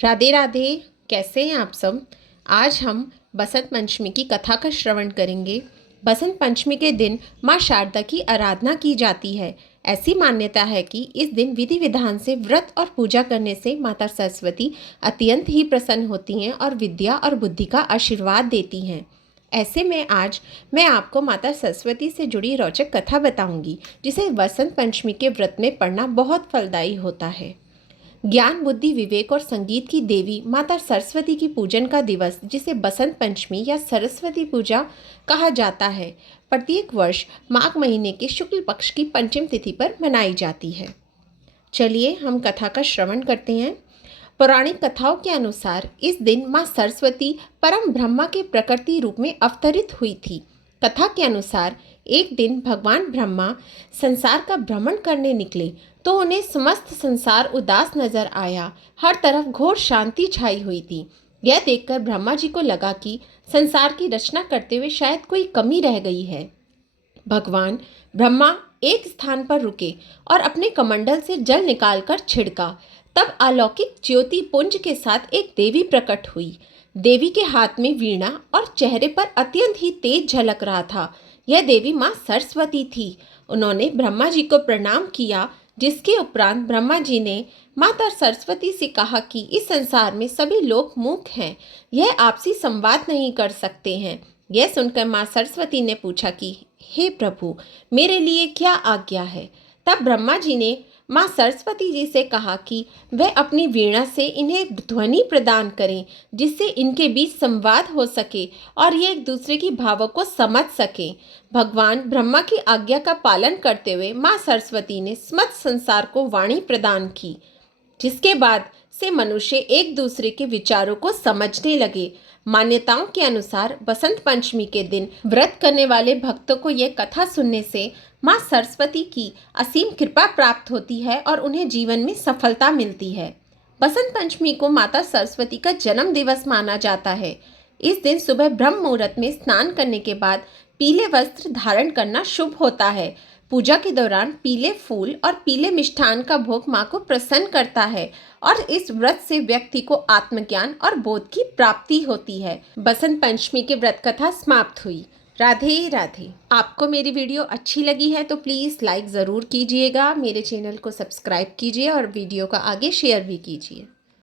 राधे राधे। कैसे हैं आप सब। आज हम बसंत पंचमी की कथा का श्रवण करेंगे। बसंत पंचमी के दिन माँ शारदा की आराधना की जाती है। ऐसी मान्यता है कि इस दिन विधि विधान से व्रत और पूजा करने से माता सरस्वती अत्यंत ही प्रसन्न होती हैं और विद्या और बुद्धि का आशीर्वाद देती हैं। ऐसे में आज मैं आपको माता सरस्वती से जुड़ी रोचक कथा बताऊंगी, जिसे बसंत पंचमी के व्रत में पढ़ना बहुत फलदायी होता है। ज्ञान, बुद्धि, विवेक और संगीत की देवी माता सरस्वती की पूजन का दिवस, जिसे बसंत पंचमी या सरस्वती पूजा कहा जाता है, प्रत्येक वर्ष माघ महीने के शुक्ल पक्ष की पंचम तिथि पर मनाई जाती है। चलिए हम कथा का श्रवण करते हैं। पौराणिक कथाओं के अनुसार इस दिन माँ सरस्वती परम ब्रह्मा के प्रकृति रूप में अवतरित हुई थी। कथा के अनुसार एक दिन भगवान ब्रह्मा संसार का भ्रमण करने निकले तो उन्हें समस्त संसार उदास नजर आया। हर तरफ घोर शांति छाई हुई थी। यह देखकर ब्रह्मा जी को लगा कि संसार की रचना करते हुए शायद कोई कमी रह गई है। भगवान ब्रह्मा एक स्थान पर रुके और अपने कमंडल से जल निकालकर छिड़का। तब अलौकिक ज्योति पुंज के साथ एक देवी प्रकट हुई। देवी के हाथ में वीणा और चेहरे पर अत्यंत ही तेज झलक रहा था। यह देवी माँ सरस्वती थी। उन्होंने ब्रह्मा जी को प्रणाम किया, जिसके उपरांत ब्रह्मा जी ने माता सरस्वती से कहा कि इस संसार में सभी लोग मूक हैं, यह आपसी संवाद नहीं कर सकते हैं। यह सुनकर माँ सरस्वती ने पूछा कि हे प्रभु, मेरे लिए क्या आज्ञा है। तब ब्रह्मा जी ने माँ सरस्वती जी से कहा कि वह अपनी वीणा से इन्हें ध्वनि प्रदान करें, जिससे इनके बीच संवाद हो सके और ये एक दूसरे की भावों को समझ सकें। भगवान ब्रह्मा की आज्ञा का पालन करते हुए माँ सरस्वती ने समस्त संसार को वाणी प्रदान की, जिसके बाद से मनुष्य एक दूसरे के विचारों को समझने लगे। मान्यताओं के अनुसार बसंत पंचमी के दिन व्रत करने वाले भक्तों को यह कथा सुनने से माँ सरस्वती की असीम कृपा प्राप्त होती है और उन्हें जीवन में सफलता मिलती है। बसंत पंचमी को माता सरस्वती का जन्म दिवस माना जाता है। इस दिन सुबह ब्रह्म मुहूर्त में स्नान करने के बाद पीले वस्त्र धारण करना शुभ होता है। पूजा के दौरान पीले फूल और पीले मिष्ठान का भोग माँ को प्रसन्न करता है और इस व्रत से व्यक्ति को आत्मज्ञान और बोध की प्राप्ति होती है। बसंत पंचमी की व्रत कथा समाप्त हुई। राधे राधे। आपको मेरी वीडियो अच्छी लगी है तो प्लीज़ लाइक ज़रूर कीजिएगा, मेरे चैनल को सब्सक्राइब कीजिए और वीडियो का आगे शेयर भी कीजिए।